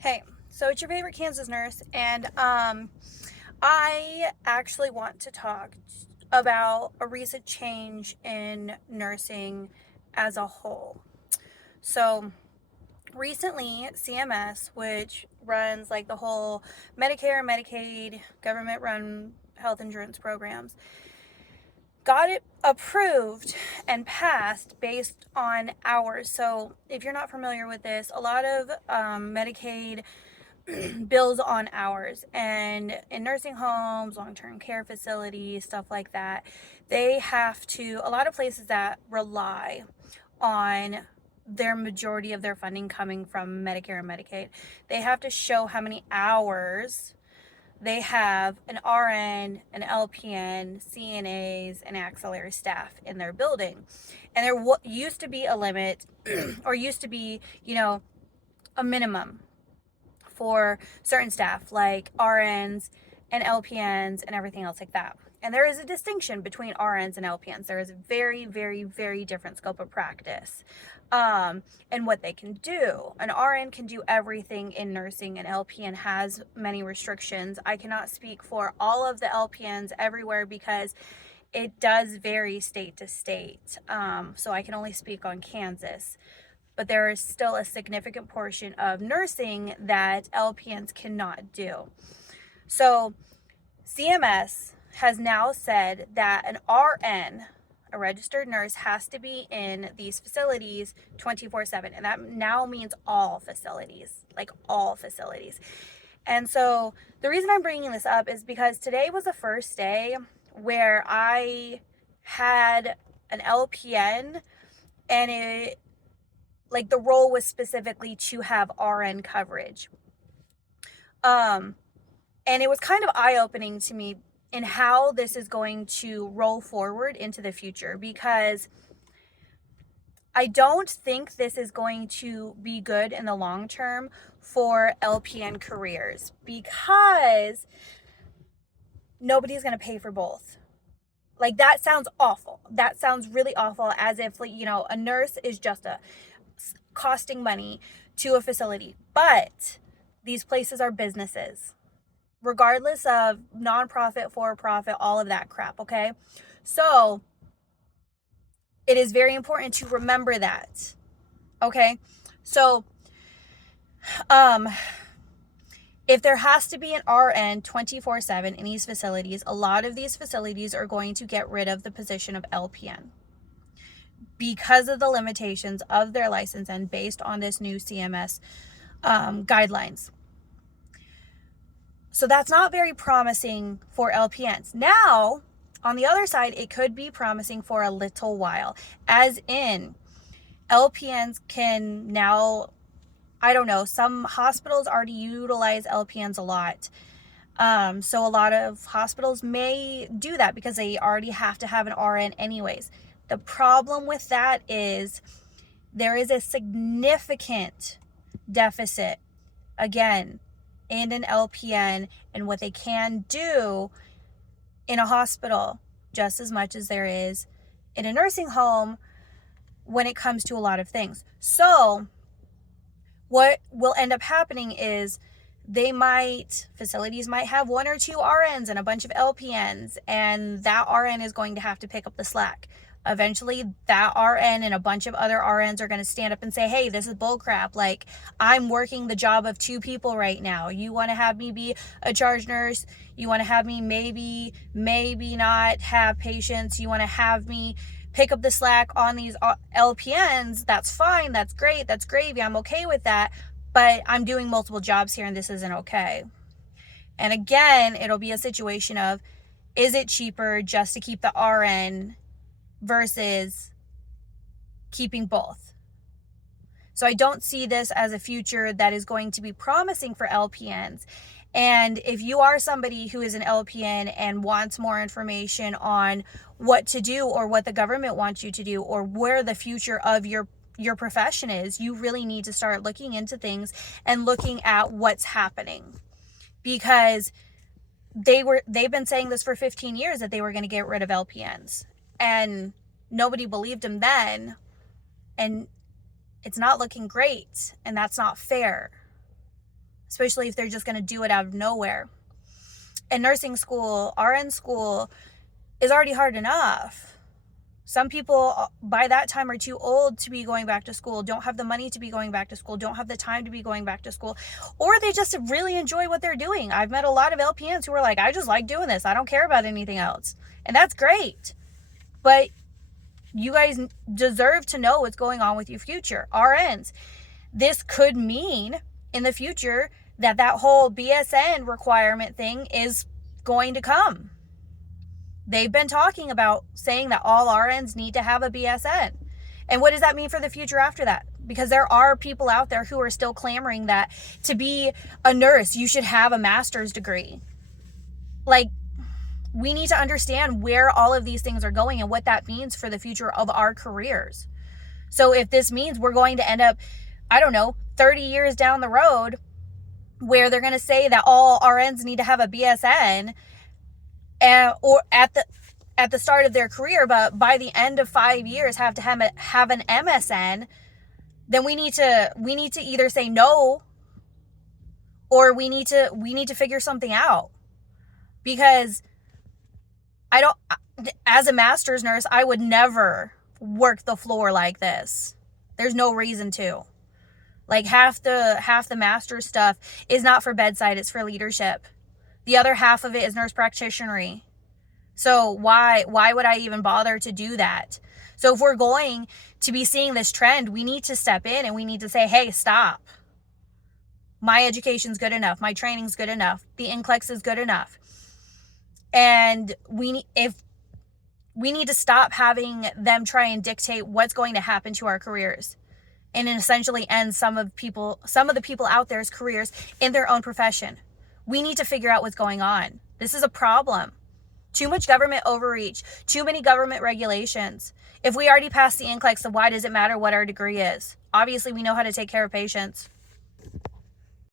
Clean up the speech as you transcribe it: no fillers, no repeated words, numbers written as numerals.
Hey, so it's your favorite Kansas nurse, and I actually want to talk about a recent change in nursing as a whole. So, recently, CMS, which runs like the whole Medicare, Medicaid, government run health insurance programs, got it approved and passed based on hours. So, if you're not familiar with this, a lot of Medicaid bills on hours, and in nursing homes, long-term care facilities, stuff like that, they have to, a lot of places that rely on their majority of their funding coming from Medicare and Medicaid, they have to show how many hours they have an RN, an LPN, CNAs, and auxiliary staff in their building. And there used to be a limit, or used to be, a minimum for certain staff like RNs and LPNs and everything else like that. And there is a distinction between RNs and LPNs. There is a very, very, very different scope of practice and what they can do. An RN can do everything in nursing, and LPN has many restrictions. I cannot speak for all of the LPNs everywhere because it does vary state to state. So I can only speak on Kansas, but there is still a significant portion of nursing that LPNs cannot do. So CMS has now said that an RN, a registered nurse, has to be in these facilities 24/7. And that now means all facilities, like all facilities. And so the reason I'm bringing this up is because today was the first day where I had an LPN, and the role was specifically to have RN coverage. And it was kind of eye-opening to me in how this is going to roll forward into the future, because I don't think this is going to be good in the long term for LPN careers, because nobody's going to pay for both. Like, that sounds awful. That sounds really awful, as if, a nurse is just costing money to a facility. But these places are businesses, regardless of nonprofit, for profit, all of that crap, okay? So it is very important to remember that, okay? So if there has to be an RN 24/7 in these facilities, a lot of these facilities are going to get rid of the position of LPN because of the limitations of their license and based on this new CMS guidelines. So that's not very promising for LPNs. Now, on the other side, it could be promising for a little while, as in LPNs can now, I don't know, some hospitals already utilize LPNs a lot. So a lot of hospitals may do that because they already have to have an RN anyways. The problem with that is there is a significant deficit, again, in an LPN and what they can do in a hospital, just as much as there is in a nursing home when it comes to a lot of things. So what will end up happening is facilities might have one or two RNs and a bunch of LPNs, and that RN is going to have to pick up the slack. Eventually, that RN and a bunch of other RNs are going to stand up and say, hey, this is bullcrap. Like, I'm working the job of two people right now. You want to have me be a charge nurse? You want to have me maybe not have patients? You want to have me pick up the slack on these LPNs? That's fine. That's great. That's gravy. I'm okay with that. But I'm doing multiple jobs here, and this isn't okay. And again, it'll be a situation of, is it cheaper just to keep the RN versus keeping both? So I don't see this as a future that is going to be promising for LPNs. And if you are somebody who is an LPN and wants more information on what to do, or what the government wants you to do, or where the future of your profession is, you really need to start looking into things and looking at what's happening, because they've been saying this for 15 years, that they were going to get rid of LPNs, and nobody believed them then, and it's not looking great, and that's not fair. especially if they're just going to do it out of nowhere. And nursing school, RN school, is already hard enough. Some people by that time are too old to be going back to school, don't have the money to be going back to school, don't have the time to be going back to school, or they just really enjoy what they're doing. I've met a lot of LPNs who are like, I just like doing this. I don't care about anything else. And that's great. But you guys deserve to know what's going on with your future. RNs, this could mean in the future that whole BSN requirement thing is going to come. They've been talking about saying that all RNs need to have a BSN. And what does that mean for the future after that? Because there are people out there who are still clamoring that to be a nurse, you should have a master's degree. Like, we need to understand where all of these things are going and what that means for the future of our careers. So if this means we're going to end up, 30 years down the road where they're going to say that all RNs need to have a BSN, or at the start of their career, but by the end of 5 years have to have an MSN, then we need to either say no, or we need to figure something out. Because as a master's nurse, I would never work the floor like this. There's no reason to. Like, half the master's stuff is not for bedside, it's for leadership. The other half of it is nurse practitionery. So why would I even bother to do that? So if we're going to be seeing this trend, we need to step in and we need to say, hey, stop. My education's good enough. My training's good enough. The NCLEX is good enough. And we need to stop having them try and dictate what's going to happen to our careers, and essentially end some of the people out there's careers in their own profession. We need to figure out what's going on. This is a problem. Too much government overreach, too many government regulations. If we already passed the NCLEX, then why does it matter what our degree is? Obviously, we know how to take care of patients.